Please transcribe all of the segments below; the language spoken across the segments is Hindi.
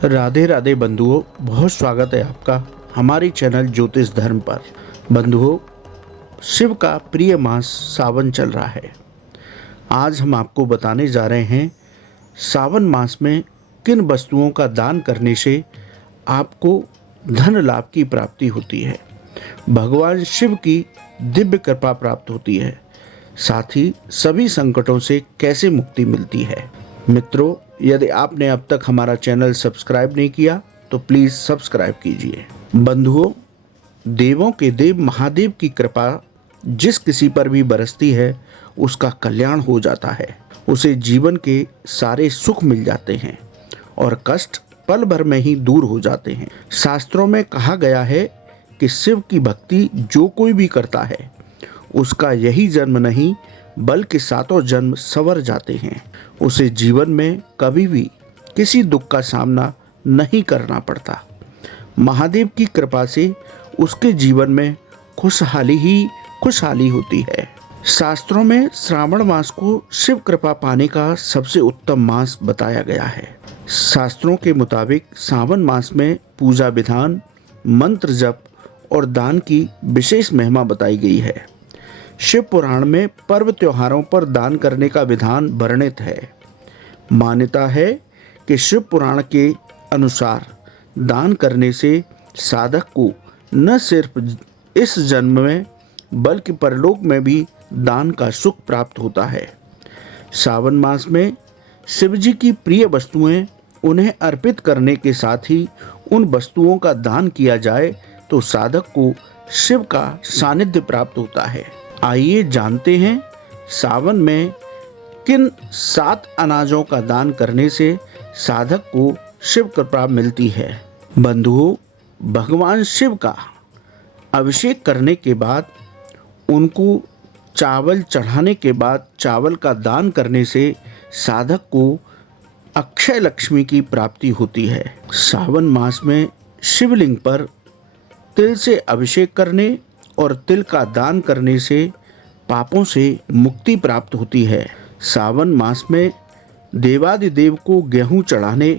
राधे राधे बंधुओं, बहुत स्वागत है आपका हमारे चैनल ज्योतिष धर्म पर। बंधुओं, शिव का प्रिय मास सावन चल रहा है। आज हम आपको बताने जा रहे हैं सावन मास में किन वस्तुओं का दान करने से आपको धन लाभ की प्राप्ति होती है, भगवान शिव की दिव्य कृपा प्राप्त होती है, साथ ही सभी संकटों से कैसे मुक्ति मिलती है। मित्रों, यदि आपने अब तक हमारा चैनल सब्सक्राइब नहीं किया तो प्लीज सब्सक्राइब कीजिए। बंधुओं, देवों के देव महादेव की कृपा जिस किसी पर भी बरसती है उसका कल्याण हो जाता है, उसे जीवन के सारे सुख मिल जाते हैं और कष्ट पल भर में ही दूर हो जाते हैं। शास्त्रों में कहा गया है कि शिव की भक्ति जो कोई भी करता है उसका यही जन्म नहीं बल्कि सातों जन्म संवर जाते हैं। उसे जीवन में कभी भी किसी दुख का सामना नहीं करना पड़ता। महादेव की कृपा से उसके जीवन में खुशहाली ही खुशहाली होती है। शास्त्रों में श्रावण मास को शिव कृपा पाने का सबसे उत्तम मास बताया गया है। शास्त्रों के मुताबिक सावन मास में पूजा विधान, मंत्र जप और दान की विशेष महिमा बताई गई है। शिव पुराण में पर्व त्योहारों पर दान करने का विधान वर्णित है। मान्यता है कि शिव पुराण के अनुसार दान करने से साधक को न सिर्फ इस जन्म में बल्कि परलोक में भी दान का सुख प्राप्त होता है। सावन मास में शिव जी की प्रिय वस्तुएं उन्हें अर्पित करने के साथ ही उन वस्तुओं का दान किया जाए तो साधक को शिव का सानिध्य प्राप्त होता है। आइए जानते हैं सावन में किन 7 अनाजों का दान करने से साधक को शिव कृपा मिलती है। बंधुओं, भगवान शिव का अभिषेक करने के बाद उनको चावल चढ़ाने के बाद चावल का दान करने से साधक को अक्षय लक्ष्मी की प्राप्ति होती है। सावन मास में शिवलिंग पर तिल से अभिषेक करने और तिल का दान करने से पापों से मुक्ति प्राप्त होती है। सावन मास में देवादिदेव को गेहूं चढ़ाने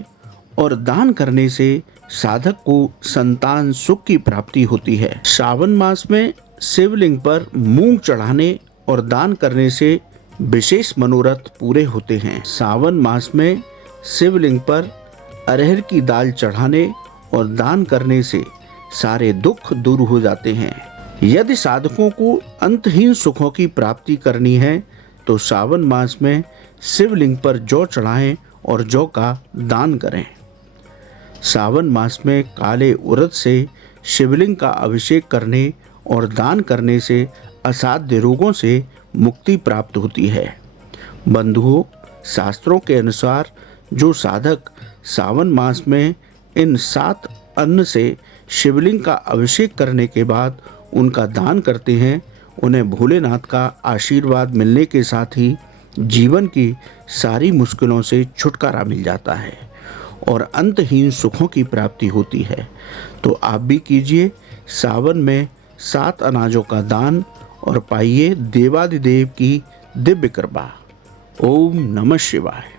और दान करने से साधक को संतान सुख की प्राप्ति होती है। सावन मास में शिवलिंग पर मूंग चढ़ाने और दान करने से विशेष मनोरथ पूरे होते हैं। सावन मास में शिवलिंग पर अरहर की दाल चढ़ाने और दान करने से सारे दुख दूर हो जाते हैं। यदि साधकों को अंतहीन सुखों की प्राप्ति करनी है तो सावन मास में शिवलिंग पर जौ चढ़ाएं और जौ का दान करें। सावन मास में काले उड़द से शिवलिंग का अभिषेक करने और दान करने से असाध्य रोगों से मुक्ति प्राप्त होती है। बंधुओं, शास्त्रों के अनुसार जो साधक सावन मास में इन 7 अन्न से शिवलिंग का अभिषेक करने के बाद उनका दान करते हैं, उन्हें भोलेनाथ का आशीर्वाद मिलने के साथ ही जीवन की सारी मुश्किलों से छुटकारा मिल जाता है और अंतहीन सुखों की प्राप्ति होती है। तो आप भी कीजिए सावन में 7 अनाजों का दान और पाइए देवादिदेव की दिव्य कृपा। ओम नमः शिवाय।